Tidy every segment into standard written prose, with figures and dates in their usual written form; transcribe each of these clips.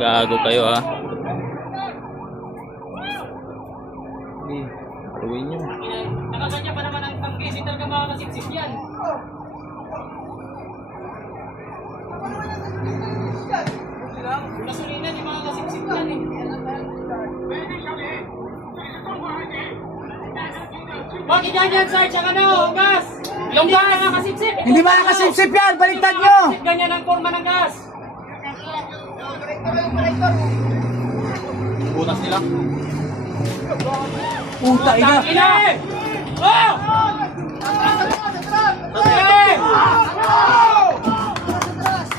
Gago kayo ha. Haluin nyo. Nakaganya pa naman ang tangke, hindi talaga makakasipsip yan. Gasolina, di makakasipsip yan eh. Bakit yan, Sarge? Ang ano, gas? Yung gas nakakasipsip. Hindi makakasipsip yan, baliktad nyo! Ganyan ang forma ng gas. Butas nila. Puta ina! Oh!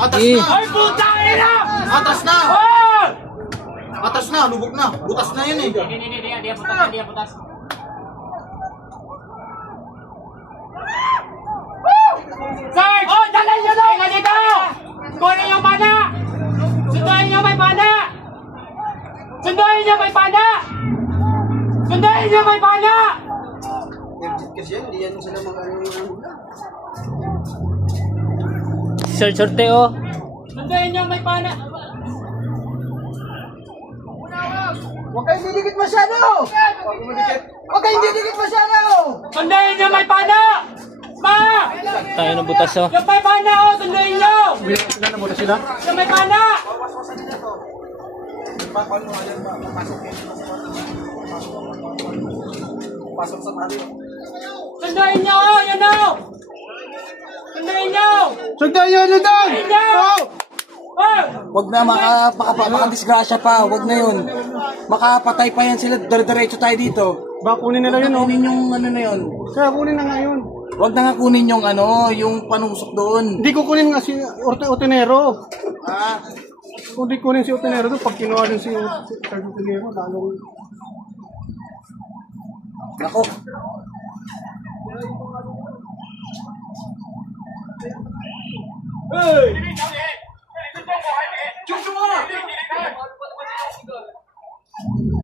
Atas na! Ay, puta ina! Atas na! Oh! Atas na! Lubog na! Butas na yan eh! Hindi putas. Sarge! Oh, dalay nyo na! Ika dito! Kunin yung pana! Sunduin nyo may pana! Sunduin nyo may pana! Sunduin nyo may pana! Kasi yan, hindi yan sila mag-ano. Sir Sorteo. Sunduin nyo may pana! Huwag kayong didikit masyado! Huwag kayong didikit masyado! Sunduin nyo may pana! Ma! Tayo ng butas oh. Yung may pana oh! Sunduin nyo! Sila na muna sila? Yung may pana! Pasok sa tali. Sunduin nyo oh! Yan oh! Sunduin nyo! Sundan yun! Sundan! Sunduin nyo! Oh! Huwag na, makadisgrasya pa. Huwag na yun. Makapatay pa yan sila. Dire-diretso tayo dito. Ba, kunin nila yun, oh. Kunin yung ano na yun. Kaya kunin na nga yun. Huwag na nga kunin yung ano, yung panusok doon. Hindi ko kunin nga si Utenero. Ah, Kung di kunin si Utenero doon, pag kinuha din si Utenero, lalong... nako. Hey!